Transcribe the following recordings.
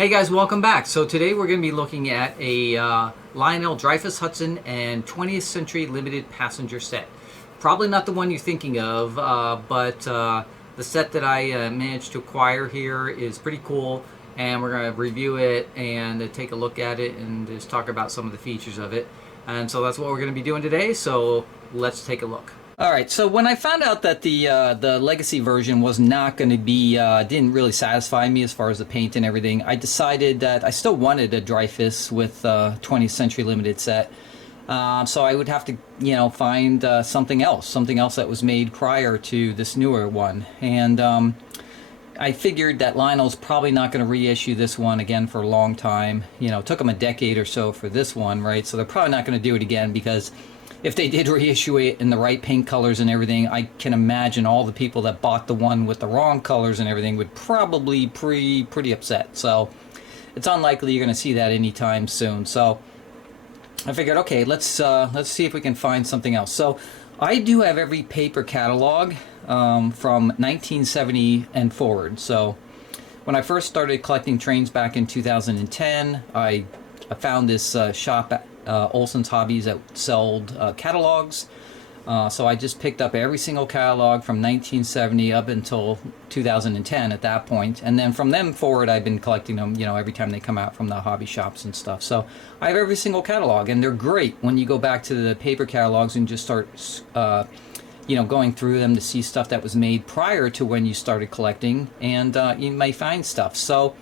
Hey guys, welcome back. So today we're going to be looking at a Lionel Dreyfuss Hudson and 20th Century Limited passenger set. Probably not the one you're thinking of, but the set that I managed to acquire here is pretty cool, and we're going to review it and take a look at it and just talk about some of the features of it. And so that's what we're going to be doing today, so let's take a look. All right, so when I found out that the legacy version was not going to be, didn't really satisfy me as far as the paint and everything, I decided that I still wanted a Dreyfuss with 20th Century Limited set. So I would have to, find something else that was made prior to this newer one. And I figured that Lionel's probably not going to reissue this one again for a long time. It took them a decade or so for this one, right? So they're probably not going to do it again, because if they did reissue it in the right paint colors and everything, I can imagine all the people that bought the one with the wrong colors and everything would probably be pretty upset. So it's unlikely you're going to see that anytime soon. So I figured, okay, let's see if we can find something else. So I do have every paper catalog from 1970 and forward. So when I first started collecting trains back in 2010, I found this shop at Olson's Hobbies that sold catalogs. So I just picked up every single catalog from 1970 up until 2010 at that point. And then from them forward, I've been collecting them, every time they come out from the hobby shops and stuff. So I have every single catalog, and they're great when you go back to the paper catalogs and just start, going through them to see stuff that was made prior to when you started collecting, and you may find stuff. So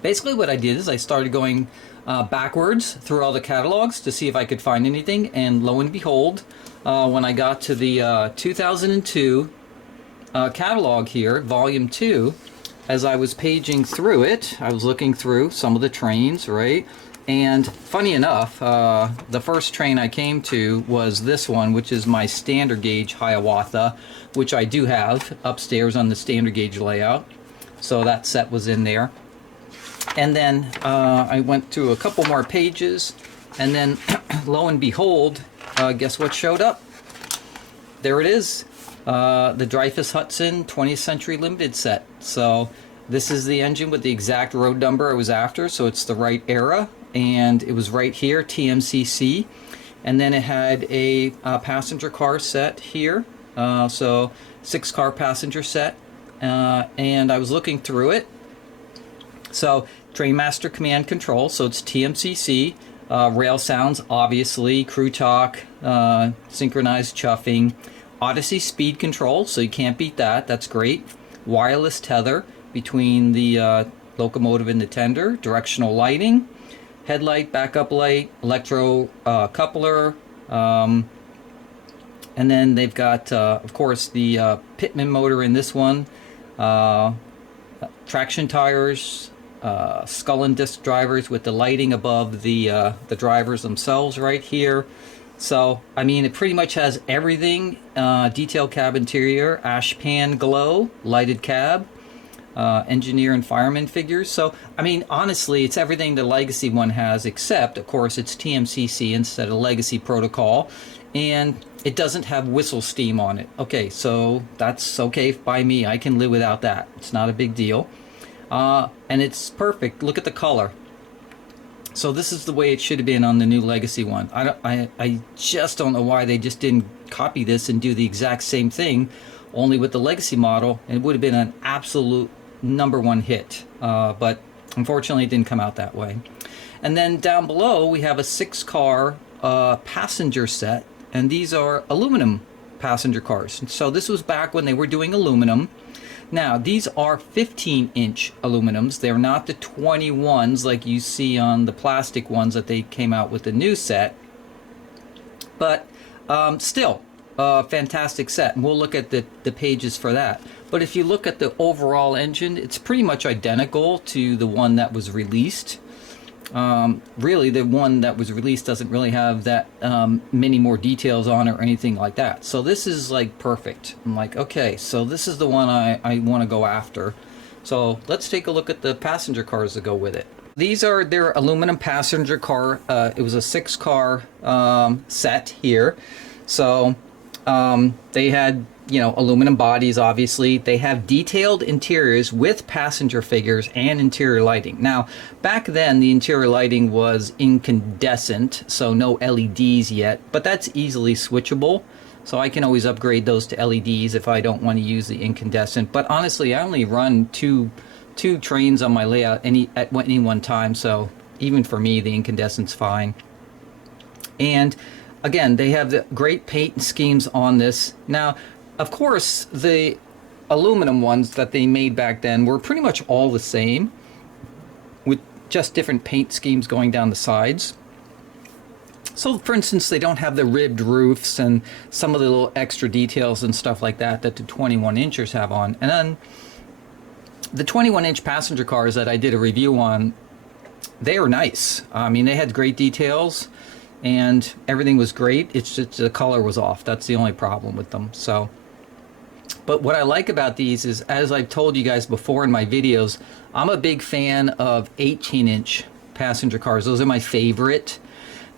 basically what I did is I started going backwards through all the catalogs to see if I could find anything, and lo and behold, when I got to the 2002 catalog here, volume 2, as I was paging through it, I was looking through some of the trains, right? And funny enough, the first train I came to was this one, which is my standard gauge Hiawatha, which I do have upstairs on the standard gauge layout. So that set was in there. And then I went to a couple more pages, and then lo and behold, guess what showed up? There it is, the Dreyfuss Hudson 20th Century Limited set. So this is the engine with the exact road number I was after, so it's the right era, and it was right here, TMCC. And then it had a passenger car set here, so 6-car passenger set, and I was looking through it. So Trainmaster Command Control, so it's TMCC, rail sounds, obviously, crew talk, synchronized chuffing, Odyssey speed control, so you can't beat that, that's great, wireless tether between the locomotive and the tender, directional lighting, headlight, backup light, electro coupler, and then they've got, of course, the Pitman motor in this one, traction tires, skull and disc drivers with the lighting above the drivers themselves right here. So I mean, it pretty much has everything. Detailed cab interior, ash pan glow, lighted cab, engineer and fireman figures. So I mean, honestly, it's everything the legacy one has, except of course it's TMCC instead of legacy protocol, and it doesn't have whistle steam on it. Okay, so that's okay by me. I can live without that. It's not a big deal. And it's perfect. Look at the color. So this is the way it should have been on the new legacy one. I just don't know why they just didn't copy this and do the exact same thing, only with the legacy model, and it would have been an absolute #1 hit. But unfortunately, it didn't come out that way. And then down below, we have a 6-car passenger set, and these are aluminum passenger cars. So this was back when they were doing aluminum. Now, these are 15-inch aluminums. They're not the 21s like you see on the plastic ones that they came out with the new set. But still, a fantastic set. And we'll look at the pages for that. But if you look at the overall engine, it's pretty much identical to the one that was released. Really, the one that was released doesn't really have that many more details on it or anything like that. So this is like perfect. I'm like, okay, so this is the one I want to go after. So let's take a look at the passenger cars that go with it. These are their aluminum passenger car. It was a 6-car set here. So They had, aluminum bodies, obviously. They have detailed interiors with passenger figures and interior lighting. Now, back then, the interior lighting was incandescent, so no LEDs yet, but that's easily switchable. So I can always upgrade those to LEDs if I don't want to use the incandescent. But honestly, I only run two trains on my layout at any one time, so even for me, the incandescent's fine. And again, they have the great paint schemes on this. Now, of course, the aluminum ones that they made back then were pretty much all the same, with just different paint schemes going down the sides. So, for instance, they don't have the ribbed roofs and some of the little extra details and stuff like that that the 21-inchers have on. And then the 21-inch passenger cars that I did a review on, they were nice. I mean, they had great details and everything was great. It's just the color was off. That's the only problem with them. So, but what I like about these is, as I've told you guys before in my videos, I'm a big fan of 18-inch passenger cars. Those are my favorite.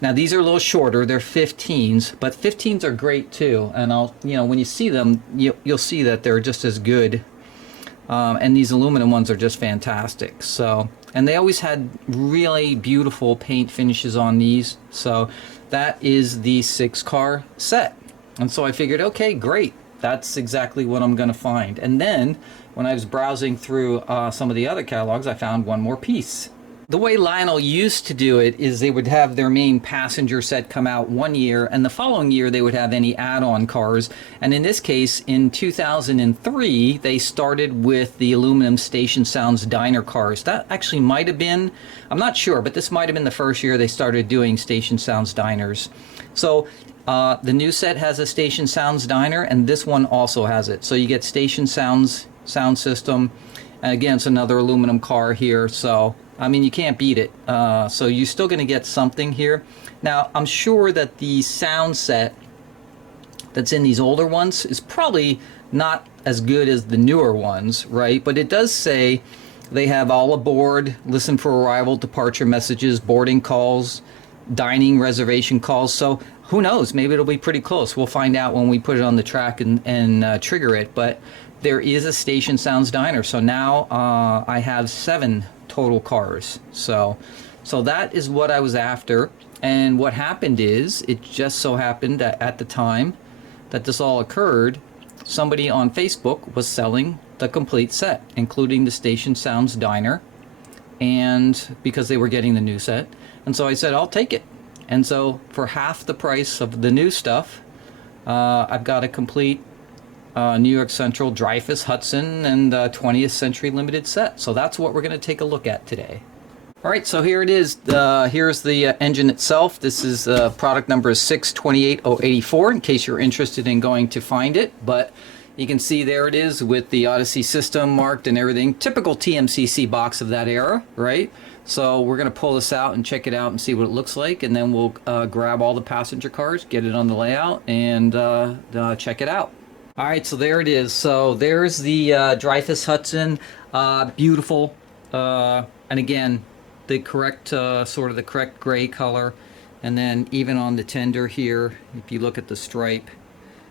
Now, these are a little shorter. They're 15s, but 15s are great too. And when you see them, you'll see that they're just as good. And these aluminum ones are just fantastic. So, and they always had really beautiful paint finishes on these. So that is the 6-car set. And so I figured, okay, great. That's exactly what I'm going to find. And then when I was browsing through some of the other catalogs, I found one more piece. The way Lionel used to do it is they would have their main passenger set come out one year, and the following year they would have any add-on cars. And in this case, in 2003, they started with the aluminum Station Sounds Diner cars. That actually might have been, I'm not sure, but this might have been the first year they started doing Station Sounds Diners. So the new set has a Station Sounds Diner, and this one also has it. So you get Station Sounds sound system, and again, it's another aluminum car here. So I mean, you can't beat it. So you're still going to get something here. Now, I'm sure that the sound set that's in these older ones is probably not as good as the newer ones, right? But it does say they have all aboard, listen for arrival, departure messages, boarding calls, dining reservation calls. So who knows? Maybe it'll be pretty close. We'll find out when we put it on the track and trigger it. But there is a Station Sounds Diner. So now I have 7 total cars. So that is what I was after. And what happened is, it just so happened that at the time that this all occurred, somebody on Facebook was selling the complete set, including the Station Sounds Diner, and because they were getting the new set. And so I said, I'll take it. And so for half the price of the new stuff, I've got a complete New York Central, Dreyfuss, Hudson, and 20th Century Limited set. So that's what we're going to take a look at today. All right, so here it is. Here's the engine itself. This is product number 628084, in case you're interested in going to find it. But you can see there it is with the Odyssey system marked and everything. Typical TMCC box of that era, right? So we're going to pull this out and check it out and see what it looks like. And then we'll grab all the passenger cars, get it on the layout, and check it out. All right, so there it is. So there's the Dreyfuss Hudson, beautiful, and again, the correct sort of the correct gray color. And then even on the tender here, if you look at the stripe,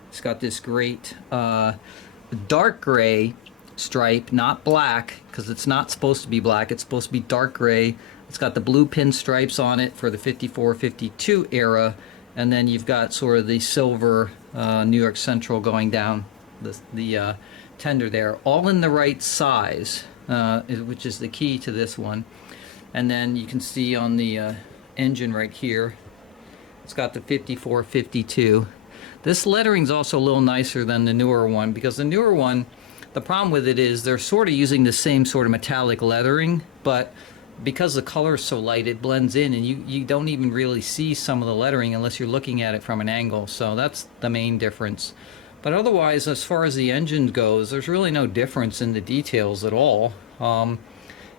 it's got this great dark gray stripe, not black, because it's not supposed to be black. It's supposed to be dark gray. It's got the blue pinstripes on it for the 54, 52 era. And then you've got sort of the silver New York Central going down the tender there, all in the right size, which is the key to this one. And then you can see on the engine right here, it's got the 54, 52. This lettering's also a little nicer than the newer one, because the newer one, the problem with it is they're sort of using the same sort of metallic lettering, but because the color is so light, it blends in, and you don't even really see some of the lettering unless you're looking at it from an angle. So that's the main difference. But otherwise, as far as the engine goes, there's really no difference in the details at all.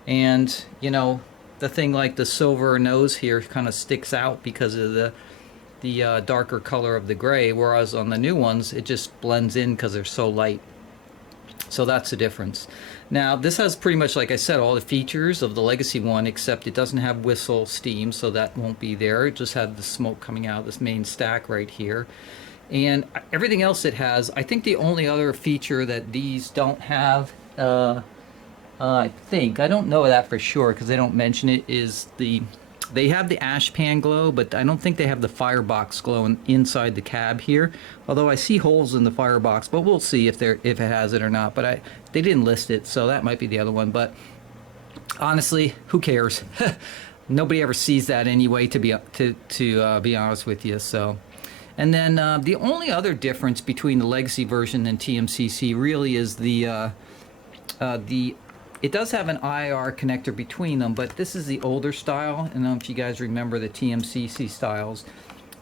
And you know, the thing like the silver nose here kind of sticks out because of the darker color of the gray, whereas on the new ones it just blends in because they're so light. So that's the difference. Now this has pretty much, like I said, all the features of the legacy one, except it doesn't have whistle steam, so that won't be there. It just had the smoke coming out of this main stack right here. And everything else it has, I think the only other feature that these don't have, I think, I don't know that for sure because they don't mention it, is they have the ash pan glow, but I don't think they have the firebox glow inside the cab here. Although I see holes in the firebox, but we'll see if it has it or not. But they didn't list it, so that might be the other one. But honestly, who cares? Nobody ever sees that anyway, to be honest with you. So, and then the only other difference between the Legacy version and TMCC really is it does have an IR connector between them, but this is the older style. I don't know if you guys remember the TMCC styles,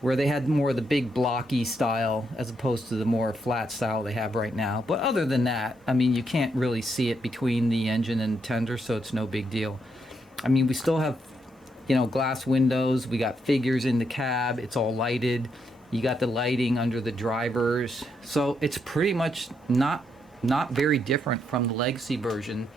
where they had more of the big blocky style as opposed to the more flat style they have right now. But other than that, I mean, you can't really see it between the engine and tender, so it's no big deal. I mean, we still have, you know, glass windows. We got figures in the cab. It's all lighted. You got the lighting under the drivers. So it's pretty much not very different from the Legacy version.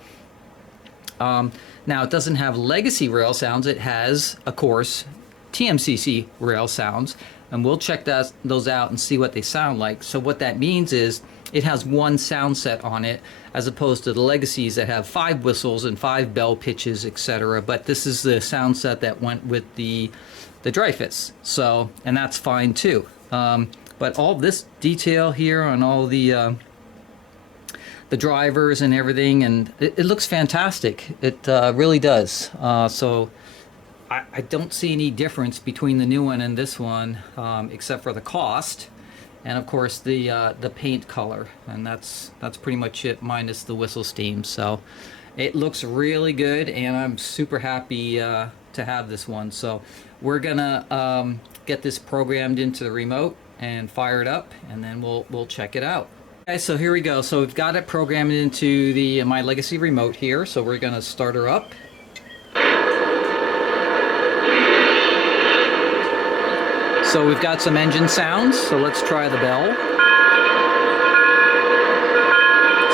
Now, it doesn't have Legacy rail sounds. It has, of course, TMCC rail sounds, and we'll check those out and see what they sound like. So what that means is it has one sound set on it, as opposed to the Legacies that have 5 whistles and 5 bell pitches, etc. But this is the sound set that went with the Dreyfuss. So, and that's fine too. But all this detail here on all the drivers and everything, and it looks fantastic. It really does. So I don't see any difference between the new one and this one, except for the cost, and of course the paint color, and that's pretty much it, minus the whistle steam. So it looks really good, and I'm super happy to have this one. So we're gonna get this programmed into the remote and fire it up, and then we'll check it out. Okay, so here we go. So we've got it programmed into the my Legacy remote here. So we're gonna start her up. So we've got some engine sounds. So let's try the bell.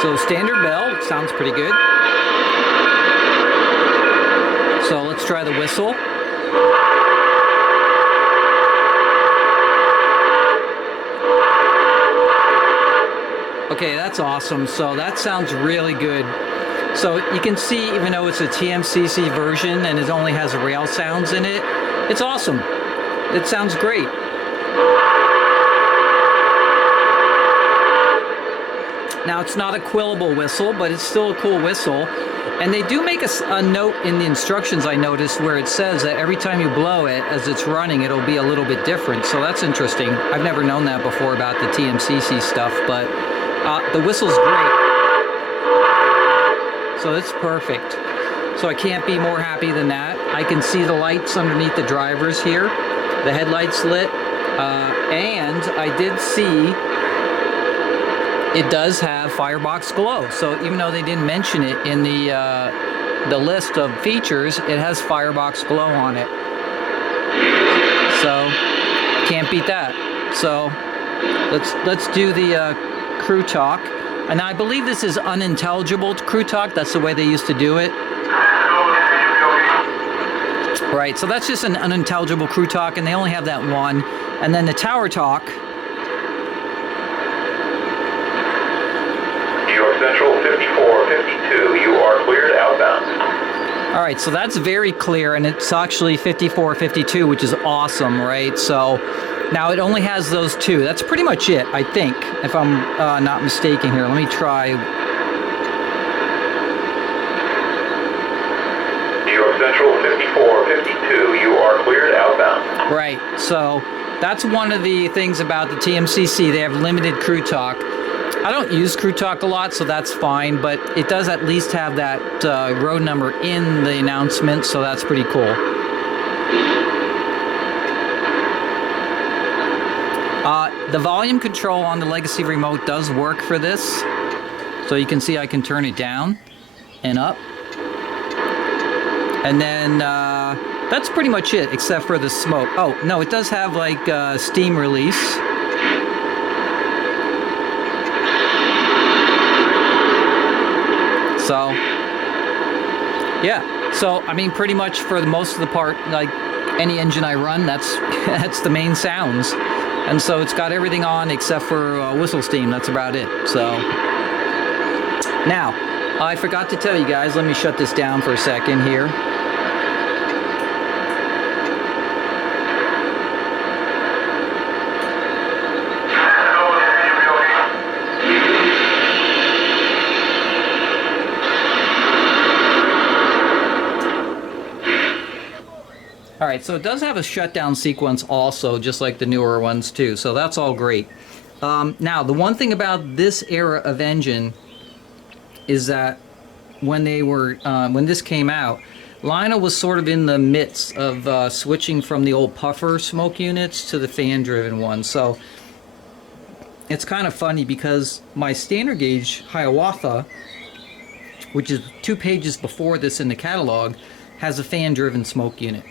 So standard bell, it sounds pretty good. So let's try the whistle. Okay, that's awesome. So that sounds really good. So you can see, even though it's a TMCC version and it only has rail sounds in it, it's awesome. It sounds great. Now, it's not a quillable whistle, but it's still a cool whistle. And they do make a note in the instructions, I noticed, where it says that every time you blow it, as it's running, it'll be a little bit different. So that's interesting. I've never known that before about the TMCC stuff, but the whistle's great. So it's perfect. So I can't be more happy than that. I can see the lights underneath the drivers here. The headlights lit. And I did see it does have firebox glow. So even though they didn't mention it in the list of features, it has firebox glow on it. So can't beat that. So let's do the crew talk. And I believe this is unintelligible crew talk. That's the way they used to do it. Right, so that's just an unintelligible crew talk, and they only have that one. And then the tower talk. New York Central 5452, you are cleared outbound. All right, so that's very clear, and it's actually 5452, which is awesome, right? So now it only has those two. That's pretty much it, I think, if I'm not mistaken here. Let me try. New York Central 5452, you are cleared outbound. Right, so that's one of the things about the TMCC. They have limited crew talk. I don't use crew talk a lot, so that's fine, but it does at least have that road number in the announcement, so that's pretty cool. The volume control on the Legacy remote does work for this. So you can see I can turn it down and up. And then that's pretty much it, except for the smoke. Oh, no, it does have like steam release. So, yeah. So, I mean, pretty much for the most of the part, like any engine I run, that's the main sounds. And so it's got everything on except for whistle steam. That's about it. So now, I forgot to tell you guys, let me shut this down for a second here. Alright, so it does have a shutdown sequence also, just like the newer ones too, so that's all great. Now, the one thing about this era of engine is that when this came out, Lionel was sort of in the midst of switching from the old puffer smoke units to the fan-driven ones. So it's kind of funny because my standard gauge Hiawatha, which is 2 pages before this in the catalog, has a fan-driven smoke unit.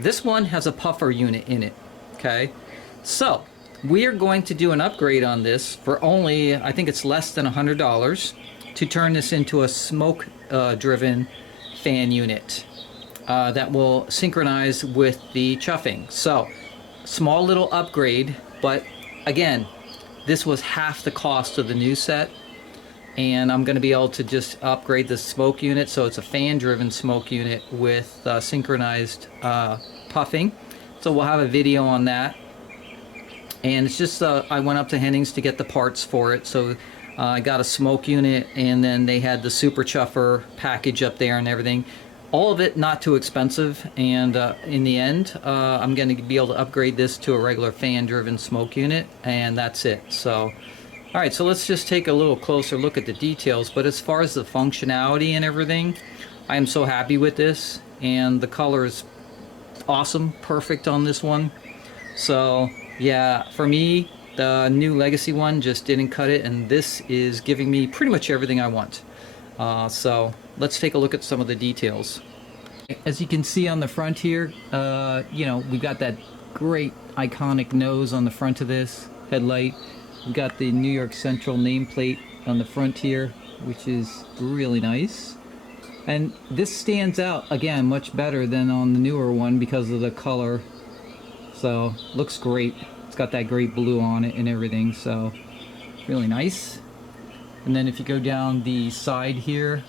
This one has a puffer unit in it. Okay, so we are going to do an upgrade on this for only, I think it's less than $100, to turn this into a smoke driven fan unit that will synchronize with the chuffing. So small little upgrade, but again, this was half the cost of the new set, and I'm going to be able to just upgrade the smoke unit so it's a fan driven smoke unit with synchronized puffing. So we'll have a video on that. And it's just I went up to Hennings to get the parts for it, so I got a smoke unit, and then they had the super chuffer package up there and everything. All of it not too expensive, and in the end I'm going to be able to upgrade this to a regular fan driven smoke unit, and that's it. So alright, so let's just take a little closer look at the details. But as far as the functionality and everything, I am so happy with this, and the color is awesome, perfect on this one. So yeah, for me, the new Legacy one just didn't cut it, and this is giving me pretty much everything I want. So let's take a look at some of the details. As you can see on the front here, you know, we've got that great iconic nose on the front of this headlight. We've got the New York Central nameplate on the front here, which is really nice. And this stands out, again, much better than on the newer one because of the color. So, looks great. It's got that great blue on it and everything, so really nice. And then if you go down the side here,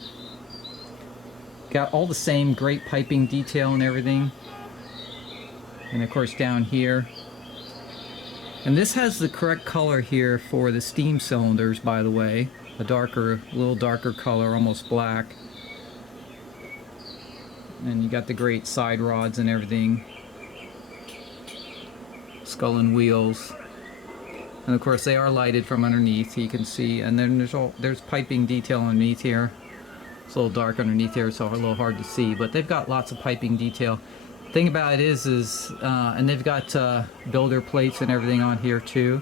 got all the same great piping detail and everything. And of course down here. And this has the correct color here for the steam cylinders, by the way. A little darker color, almost black. And you got the great side rods and everything. Skull and wheels. And of course they are lighted from underneath, you can see. And then there's piping detail underneath here. It's a little dark underneath here, so a little hard to see. But they've got lots of piping detail. Thing about it is and they've got builder plates and everything on here too.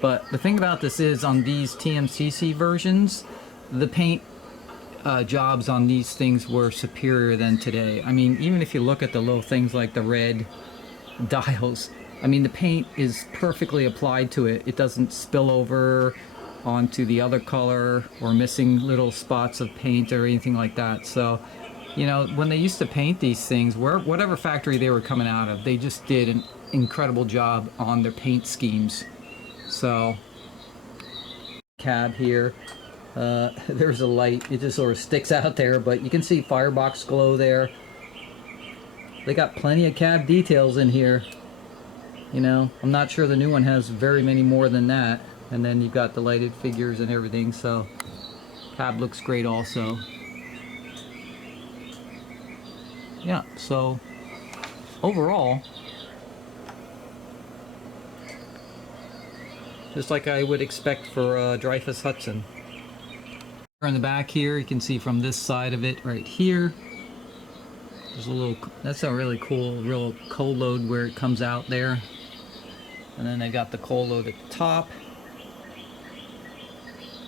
But the thing about this is, on these TMCC versions, the paint jobs on these things were superior than today. I mean, even if you look at the little things like the red dials, I mean, the paint is perfectly applied to it. It doesn't spill over onto the other color or missing little spots of paint or anything like that. So, you know, when they used to paint these things, whatever factory they were coming out of, they just did an incredible job on their paint schemes. So, cab here. There's a light, it just sort of sticks out there, but you can see firebox glow there. They got plenty of cab details in here. You know, I'm not sure the new one has very many more than that. And then you've got the lighted figures and everything, so cab looks great also. Yeah, so overall, just like I would expect for Dreyfuss Hudson. In the back here, you can see from this side of it right here, there's a little, that's a really cool, real coal load where it comes out there. And then they got the coal load at the top.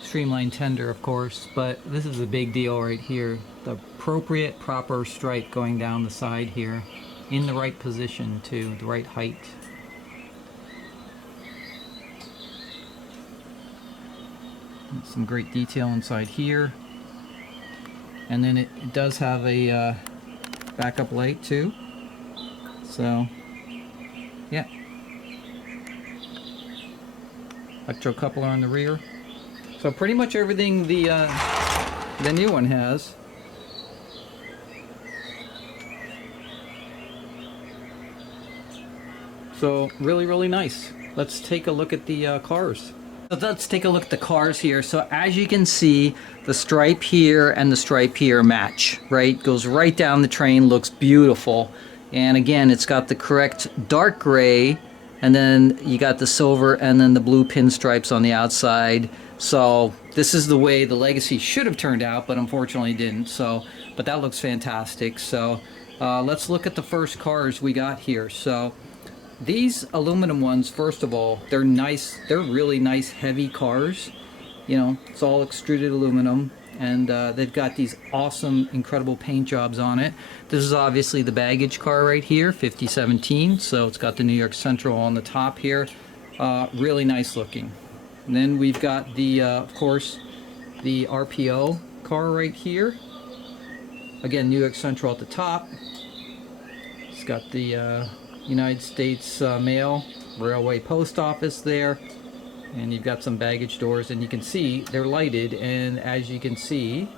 Streamline tender, of course, but this is a big deal right here. The appropriate, proper stripe going down the side here, in the right position too, the right height. Some great detail inside here. And then it does have a backup light too. So Yeah. Electrocoupler on the rear. So pretty much everything the new one has. So really, really nice. Let's take a look at the cars. So let's take a look at the cars here. So as you can see, the stripe here and the stripe here match, right? Goes right down the train, looks beautiful. And again, it's got the correct dark gray, and then you got the silver and then the blue pinstripes on the outside. So this is the way the Legacy should have turned out, but unfortunately didn't. So, but that looks fantastic. So let's look at the first cars we got here. So these aluminum ones, first of all, they're nice. They're really nice, heavy cars. You know, it's all extruded aluminum, and they've got these awesome, incredible paint jobs on it. This is obviously the baggage car right here, 5017. So it's got the New York Central on the top here. Really nice looking. And then we've got the, of course, the RPO car right here. Again, New York Central at the top. It's got the United States Mail, Railway Post Office there. And you've got some baggage doors, and you can see they're lighted, and as you can see,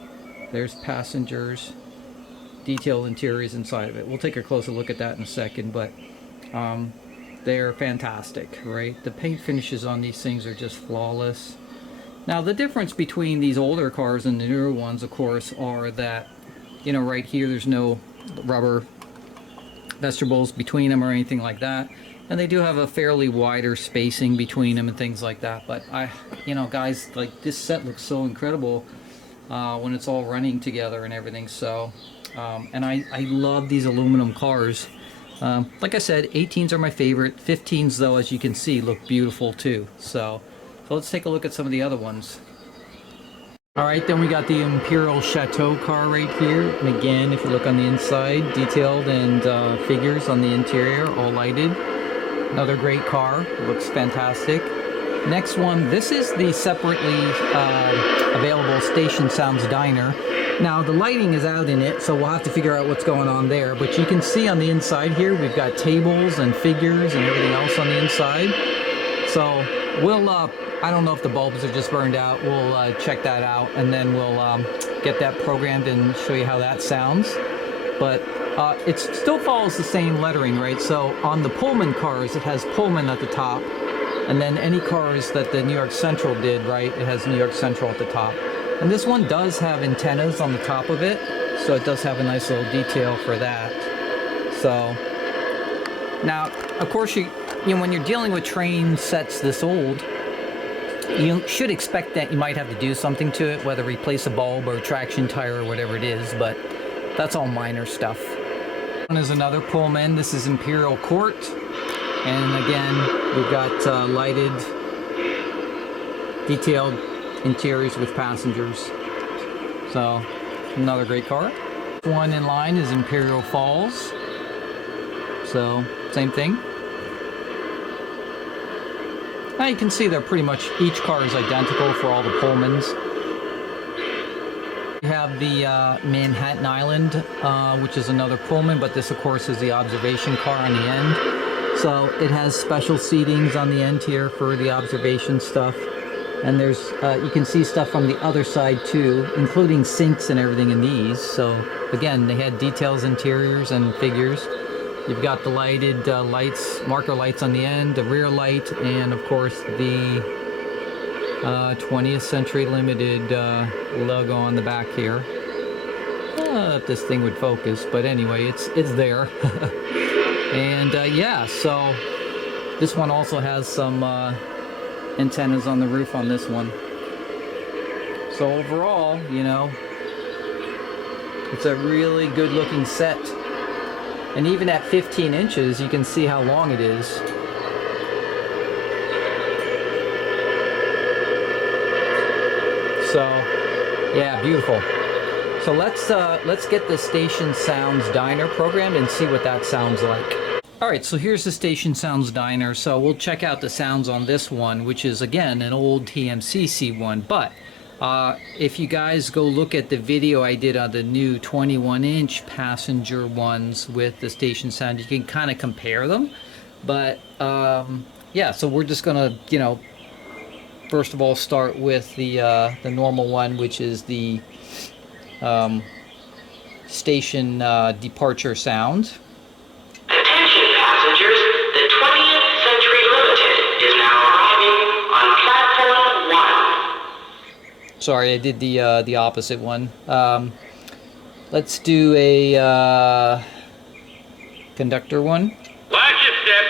there's passengers, detailed interiors inside of it. We'll take a closer look at that in a second, but they're fantastic, right? The paint finishes on these things are just flawless. Now, the difference between these older cars and the newer ones, of course, are that, you know, right here there's no rubber vegetables between them or anything like that. And they do have a fairly wider spacing between them and things like that. But you know, guys, like this set looks so incredible when it's all running together and everything. So, and I love these aluminum cars. Like I said, 18s are my favorite. 15s, though, as you can see, look beautiful too. So let's take a look at some of the other ones. All right, then we got the Imperial Chateau car right here. And again, if you look on the inside, detailed and figures on the interior, all lighted. Another great car, looks fantastic. Next one, this is the separately available Station Sounds Diner. Now the lighting is out in it, so we'll have to figure out what's going on there. But you can see on the inside here, we've got tables and figures and everything else on the inside. So we'll, I don't know if the bulbs are just burned out. We'll check that out, and then we'll get that programmed and show you how that sounds. But it still follows the same lettering, right? So on the Pullman cars, it has Pullman at the top. And then any cars that the New York Central did, right, it has New York Central at the top. And this one does have antennas on the top of it. So it does have a nice little detail for that. So now, of course, you know, when you're dealing with train sets this old, you should expect that you might have to do something to it, whether replace a bulb or a traction tire or whatever it is, but that's all minor stuff. One is another Pullman. This is Imperial Court. And again, we've got lighted, detailed interiors with passengers. So, another great car. One in line is Imperial Falls. So, same thing. Now you can see they're pretty much, each car is identical for all the Pullmans. We have the Manhattan Island, which is another Pullman, but this of course is the observation car on the end. So it has special seatings on the end here for the observation stuff. And there's, you can see stuff from the other side too, including sinks and everything in these. So again, they had details, interiors, and figures. You've got the lighted lights, marker lights on the end, the rear light, and of course the 20th Century Limited logo on the back here. If this thing would focus, but anyway, it's there. And yeah, so this one also has some antennas on the roof on this one. So overall, you know, it's a really good looking set. And even at 15 inches, you can see how long it is. So, yeah, beautiful. So let's get the Station Sounds Diner programmed and see what that sounds like. All right, so here's the Station Sounds Diner. So we'll check out the sounds on this one, which is again an old TMCC one. But if you guys go look at the video I did on the new 21-inch passenger ones with the Station Sound, you can kind of compare them. But yeah, so we're just gonna, first of all start with the normal one, which is the station departure sound. Attention passengers, the 20th Century Limited is now arriving on platform 1. Sorry, I did the opposite one. Let's do a conductor one. Watch your step.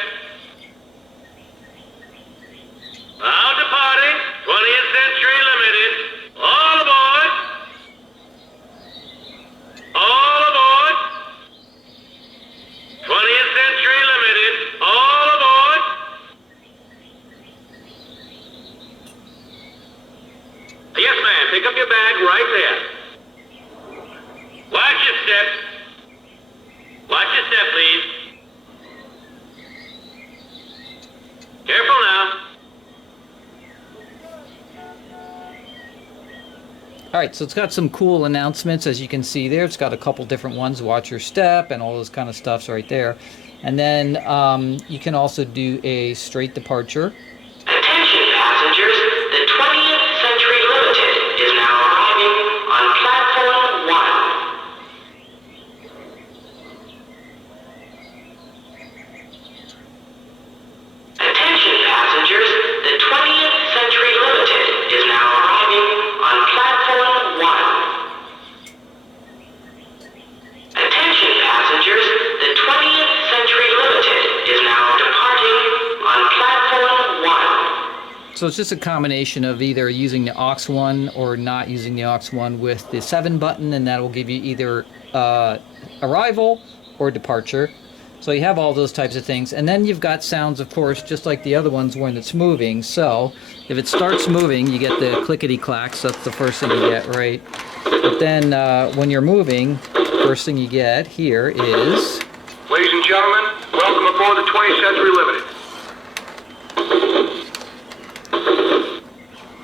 Now departing, 20th Century Limited. All aboard. All aboard. 20th Century Limited. All aboard. Yes, ma'am. Pick up your bag right there. Watch your step. Watch your step, please. Careful now. All right, so it's got some cool announcements, as you can see there. It's got a couple different ones, watch your step, and all those kind of stuff's right there. And then you can also do a straight departure. Attention passengers, the 20th Century Limited is now arriving on platform 1. Attention passengers, the 20th Century Limited is now arriving on platform 1. Attention passengers, the 20th Century Limited is now departing on platform 1. So it's just a combination of either using the aux 1 or not using the aux 1 with the 7 button, and that will give you either arrival or departure. So you have all those types of things. And then you've got sounds, of course, just like the other ones when it's moving. So if it starts moving, you get the clickety-clacks. That's the first thing you get, right? But then when you're moving, first thing you get here is... Ladies and gentlemen, welcome aboard the 20th Century Limited.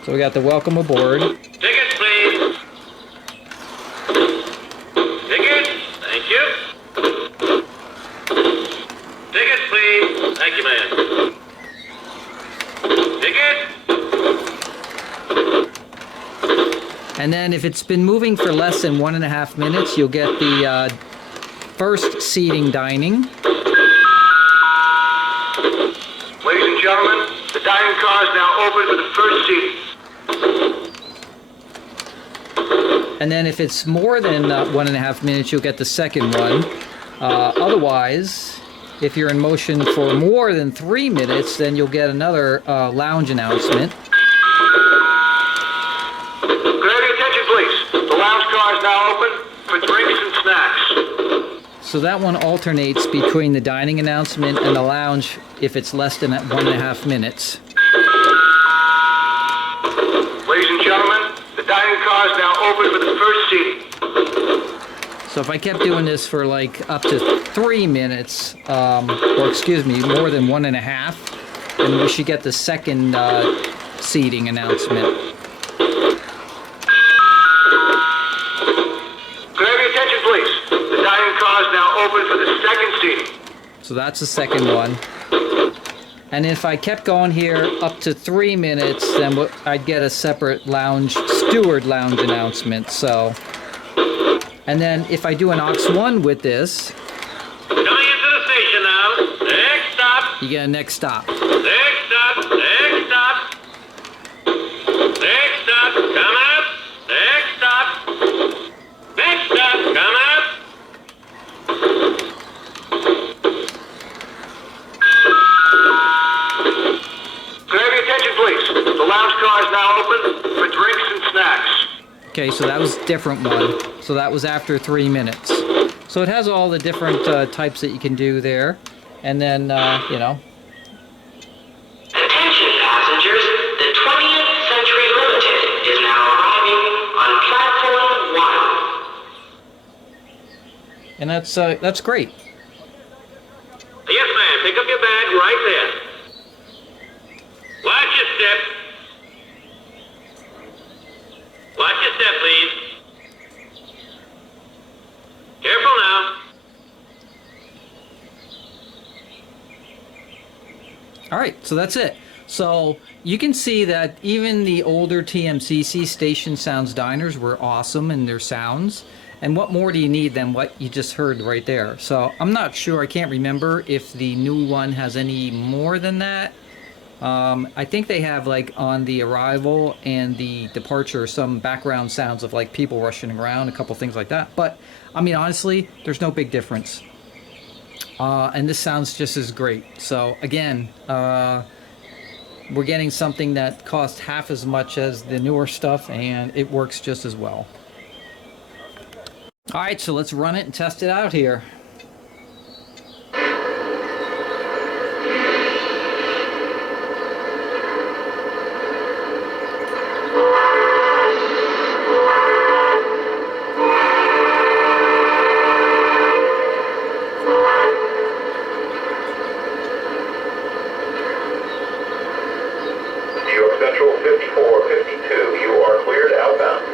So we got the welcome aboard. Tickets, please. Tickets. Thank you. Tickets, please. Thank you, ma'am. Tickets. And then if it's been moving for less than 1.5 minutes, you'll get the first seating dining. Ladies and gentlemen, the dining car is now open for the first seating. And then if it's more than 1.5 minutes, you'll get the second one. Otherwise, if you're in motion for more than 3 minutes, then you'll get another lounge announcement. Could I have your attention, please? The lounge car is now open for drinks and snacks. So that one alternates between the dining announcement and the lounge if it's less than 1.5 minutes. Ladies and gentlemen, the dining car is now open for the first seating. So if I kept doing this for like up to 3 minutes, or excuse me, more than 1.5, then we should get the second seating announcement. Could I have your attention, please? The dining car is now open for the second seating. So that's the second one. And if I kept going here up to 3 minutes, then I'd get a separate steward lounge announcement. So, and then if I do an aux 1 with this, Coming into the station now. Next stop. you get a next stop. Next stop. Next stop. Next stop. Coming up. Next stop. Next stop. Coming up. Could I have your attention, please? The lounge car is now open for drinks and snacks. Okay, so that was a different one. So that was after 3 minutes. So it has all the different types that you can do there. And then, you know. Attention passengers, the 20th Century Limited is now arriving on platform 1. And that's great. Yes, ma'am. Pick up your bag right there. Watch your step. Watch your step, please. Careful now. All right, so that's it. So you can see that even the older TMCC station sounds diners were awesome in their sounds. And what more do you need than what you just heard right there? So I'm not sure, I can't remember if the new one has any more than that. I think they have like on the arrival and the departure some background sounds of like people rushing around, a couple things like that. But I mean, honestly, there's no big difference. And this sounds just as great. So again, we're getting something that costs half as much as the newer stuff, and it works just as well. All right, so let's run it and test it out here. New York Central 5452, you are cleared outbound.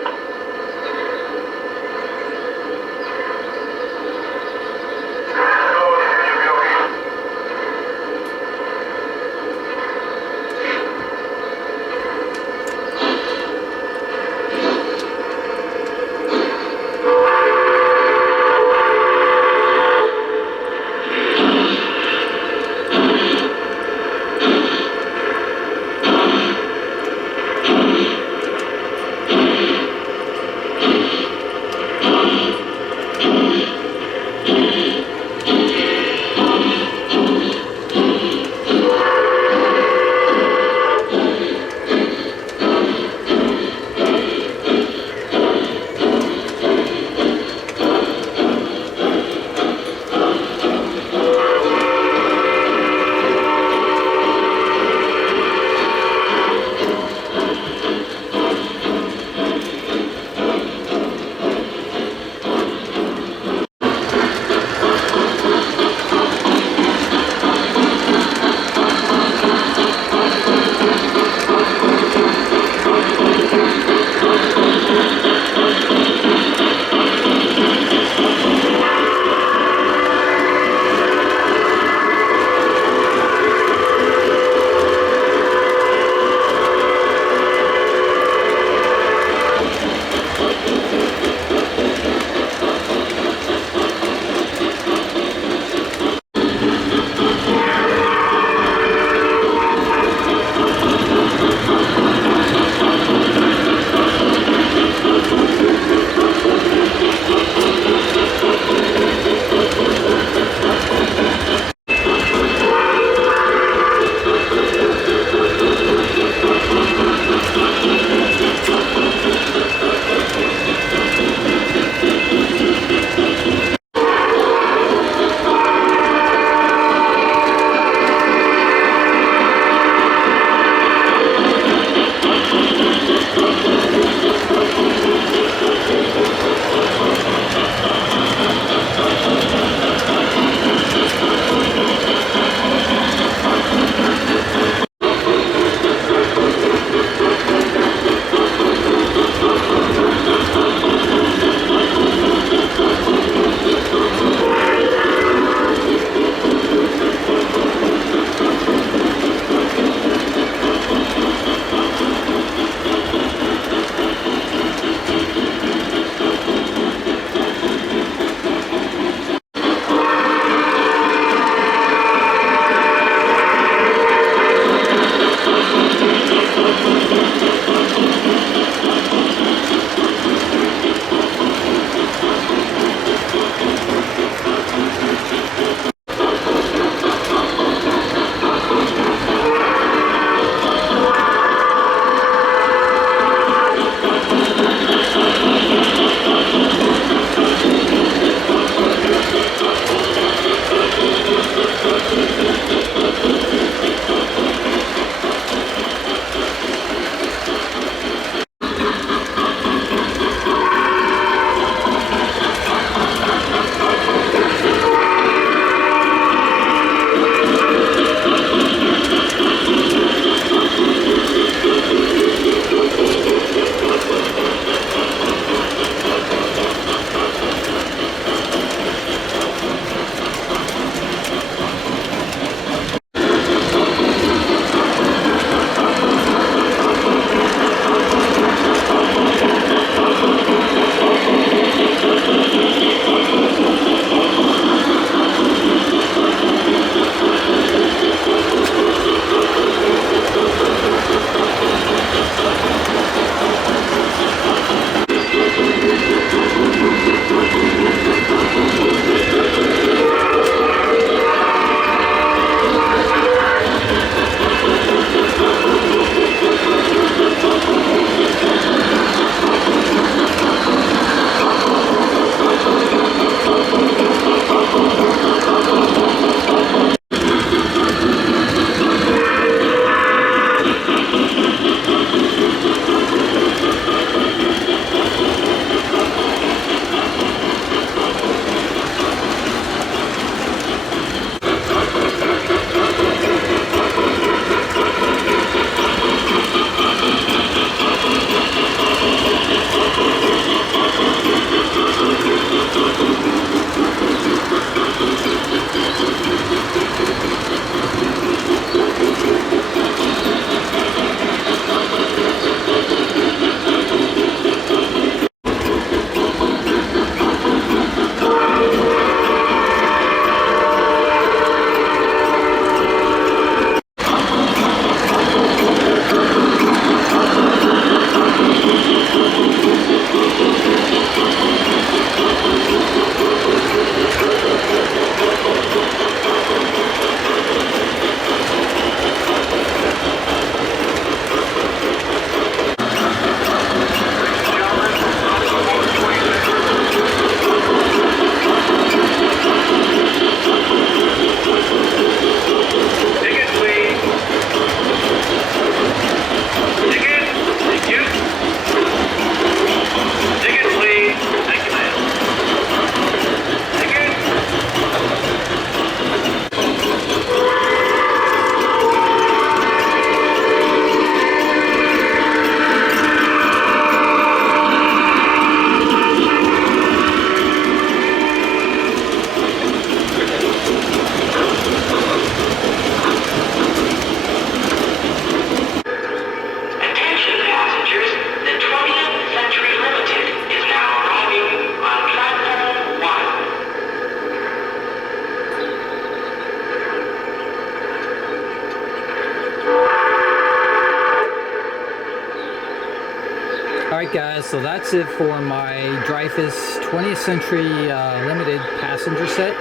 Alright guys, so that's it for my Dreyfus 20th Century Limited passenger set.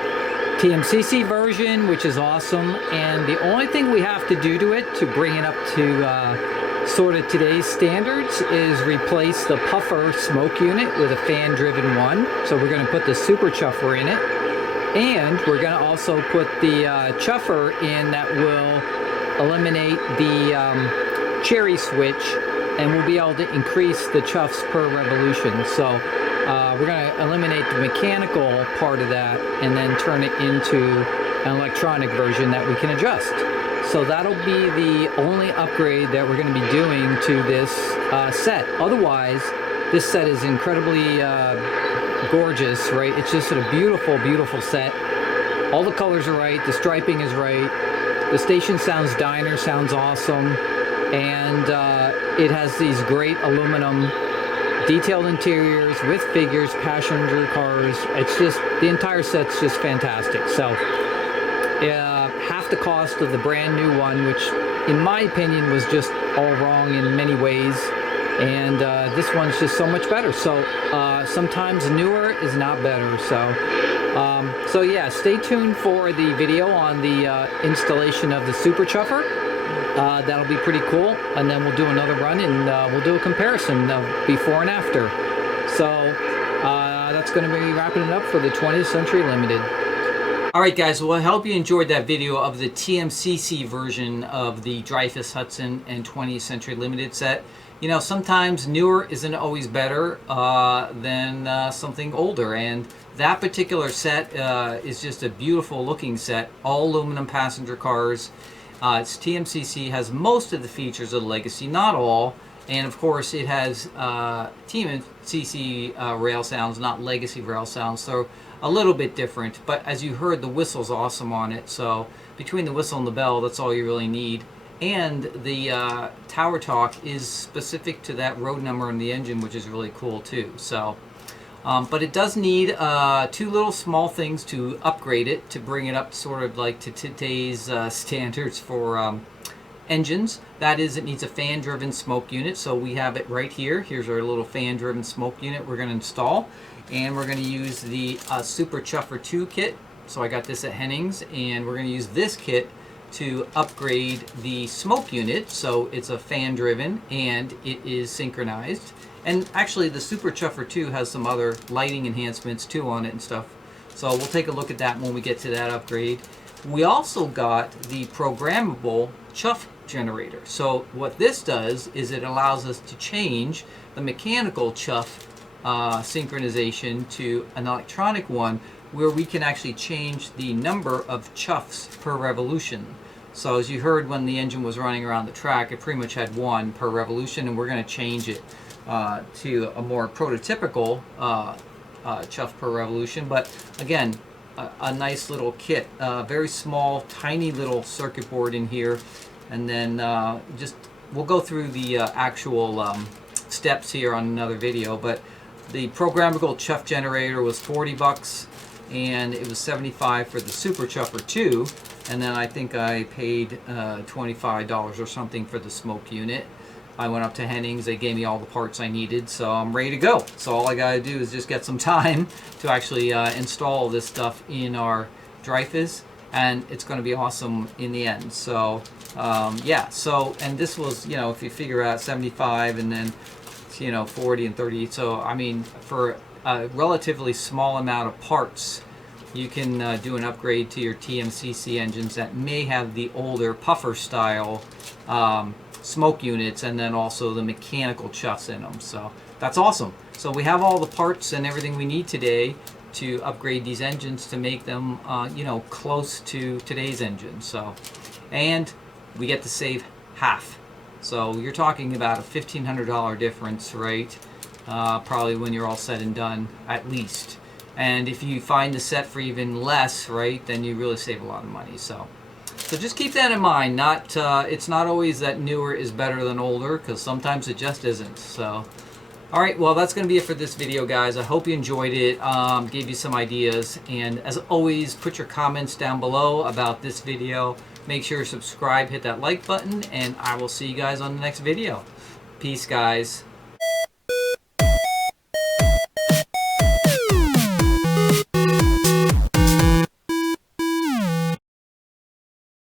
TMCC version, which is awesome, and the only thing we have to do to it to bring it up to sort of today's standards is replace the puffer smoke unit with a fan-driven one. So we're going to put the super chuffer in it, and we're going to also put the chuffer in that will eliminate the cherry switch, and we'll be able to increase the chuffs per revolution. So we're going to eliminate the mechanical part of that and then turn it into an electronic version that we can adjust. So that'll be the only upgrade that we're going to be doing to this set. Otherwise, this set is incredibly gorgeous, right? It's just a beautiful, beautiful set. All the colors are right, the striping is right, the station sounds diner, sounds awesome, and it has these great aluminum detailed interiors with figures, passenger cars. It's just, the entire set's just fantastic. So half the cost of the brand new one, which in my opinion was just all wrong in many ways, and this one's just so much better. So sometimes newer is not better. So yeah, stay tuned for the video on the installation of the super chuffer. That'll be pretty cool, and then we'll do another run and we'll do a comparison of before and after. So that's going to be wrapping it up for the 20th Century Limited. Alright guys, well I hope you enjoyed that video of the TMCC version of the Dreyfus Hudson and 20th Century Limited set. You know, sometimes newer isn't always better than something older, and that particular set is just a beautiful looking set. All aluminum passenger cars. It's TMCC, has most of the features of the Legacy, not all, and of course it has TMCC rail sounds, not Legacy rail sounds, so a little bit different. But as you heard, the whistle's awesome on it, so between the whistle and the bell, that's all you really need. And the tower talk is specific to that road number in the engine, which is really cool too. So, but it does need two little small things to upgrade it, to bring it up sort of like to today's standards for engines. That is, it needs a fan-driven smoke unit. So we have it right here. Here's our little fan-driven smoke unit we're going to install. And we're going to use the Super Chuffer 2 kit. So I got this at Henning's, and we're going to use this kit to upgrade the smoke unit, so it's a fan driven and it is synchronized. And actually the Super Chuffer 2 has some other lighting enhancements too on it and stuff, so we'll take a look at that when we get to that upgrade. We also got the programmable chuff generator. So what this does is it allows us to change the mechanical chuff synchronization to an electronic one, where we can actually change the number of chuffs per revolution. So as you heard when the engine was running around the track, it pretty much had one per revolution, and we're going to change it to a more prototypical chuff per revolution. But again, a nice little kit, very small, tiny little circuit board in here, and then just we'll go through the actual steps here on another video. But the programmable chuff generator was 40 bucks. And it was $75 for the Super Chuffer 2, and then I think I paid $25 or something for the smoke unit. I went up to Henning's, they gave me all the parts I needed, so I'm ready to go. So all I gotta do is just get some time to actually install this stuff in our Dreyfus, and it's gonna be awesome in the end. So yeah, so, and this was, you know, if you figure out 75 and then, you know, 40 and 30, so I mean, for a relatively small amount of parts, you can do an upgrade to your TMCC engines that may have the older puffer style smoke units, and then also the mechanical chuffs in them. So that's awesome. So we have all the parts and everything we need today to upgrade these engines to make them you know, close to today's engines. So, and we get to save half. So you're talking about a $1,500 difference, right? Probably when you're all said and done, at least. And if you find the set for even less, right, then you really save a lot of money. So just keep that in mind. Not it's not always that newer is better than older, because sometimes it just isn't. So, all right, well, that's going to be it for this video, guys. I hope you enjoyed it, gave you some ideas, and as always, put your comments down below about this video. Make sure to subscribe, hit that like button, and I will see you guys on the next video. Peace, guys.